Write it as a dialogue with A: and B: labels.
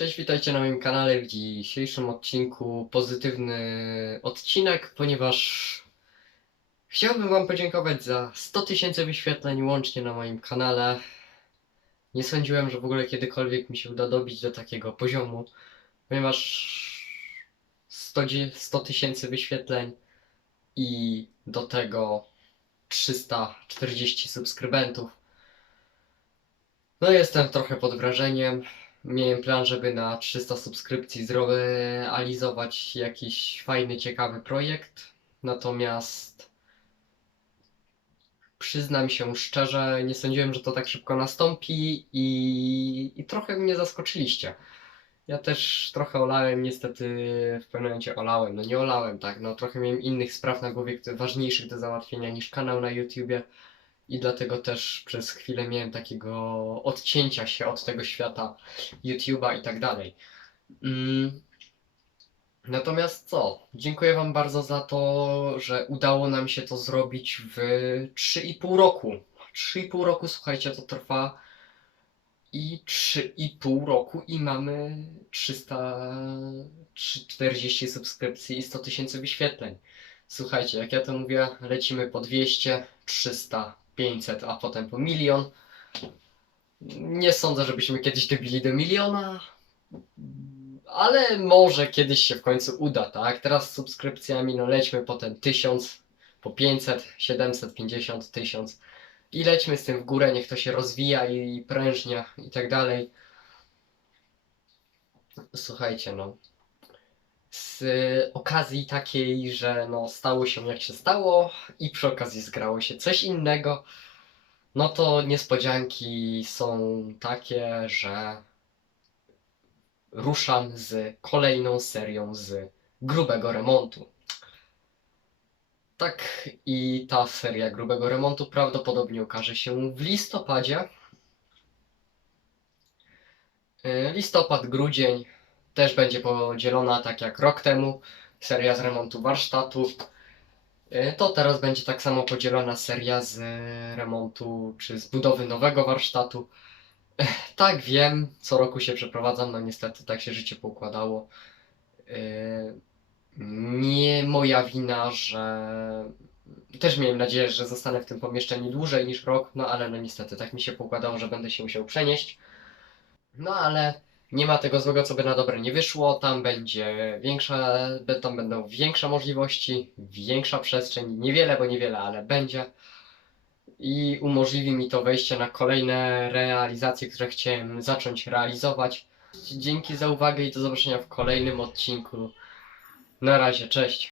A: Cześć, witajcie na moim kanale. W dzisiejszym odcinku pozytywny odcinek, ponieważ chciałbym Wam podziękować za 100 tysięcy wyświetleń łącznie na moim kanale. Nie sądziłem, że w ogóle kiedykolwiek mi się uda dobić do takiego poziomu, ponieważ 100 dzie- 100 tysięcy wyświetleń i do tego 340 subskrybentów. No jestem trochę pod wrażeniem. Miałem plan, żeby na 300 subskrypcji zrealizować jakiś fajny, ciekawy projekt. Natomiast przyznam się szczerze, nie sądziłem, że to tak szybko nastąpi i, i trochę mnie zaskoczyliście. Ja też trochę olałem, niestety w pewnym momencie olałem. No nie olałem, tak, no trochę miałem innych spraw na głowie, ważniejszych do załatwienia niż kanał na YouTubie. I dlatego też przez chwilę miałem takiego odcięcia się od tego świata YouTube'a i tak dalej. Mm. Natomiast co? Dziękuję Wam bardzo za to, że udało nam się to zrobić w 3,5 roku. 3,5 roku, słuchajcie, to trwa. I 3,5 roku i mamy 340 subskrypcji i 100 tysięcy wyświetleń. Słuchajcie, jak ja to mówię, lecimy po 200, 300, 500, a potem po milion. Nie sądzę, żebyśmy kiedyś dobili do miliona, ale może kiedyś się w końcu uda, tak? Teraz z subskrypcjami, no lećmy po ten 1000, po 500, 750, 1000 i lećmy z tym w górę, niech to się rozwija i prężnia i tak dalej. Słuchajcie, no. Z okazji takiej, że no stało się jak się stało i przy okazji zgrało się coś innego, no to niespodzianki są takie, że ruszam z kolejną serią z grubego remontu. Tak, i ta seria grubego remontu prawdopodobnie ukaże się w listopadzie. Y, Listopad, grudzień też będzie podzielona tak jak rok temu. Seria z remontu warsztatu. Y, To teraz będzie tak samo podzielona seria z remontu czy z budowy nowego warsztatu. Tak, wiem, co roku się przeprowadzam, no niestety tak się życie poukładało. Yy, Nie moja wina, że też miałem nadzieję, że zostanę w tym pomieszczeniu dłużej niż rok, no ale no niestety tak mi się poukładało, że będę się musiał przenieść. No ale nie ma tego złego, co by na dobre nie wyszło. Tam będzie większa, tam będą większe możliwości, większa przestrzeń. Niewiele, bo niewiele, ale będzie i umożliwi mi to wejście na kolejne realizacje, które chciałem zacząć realizować. Dzięki za uwagę i do zobaczenia w kolejnym odcinku. Na razie, cześć.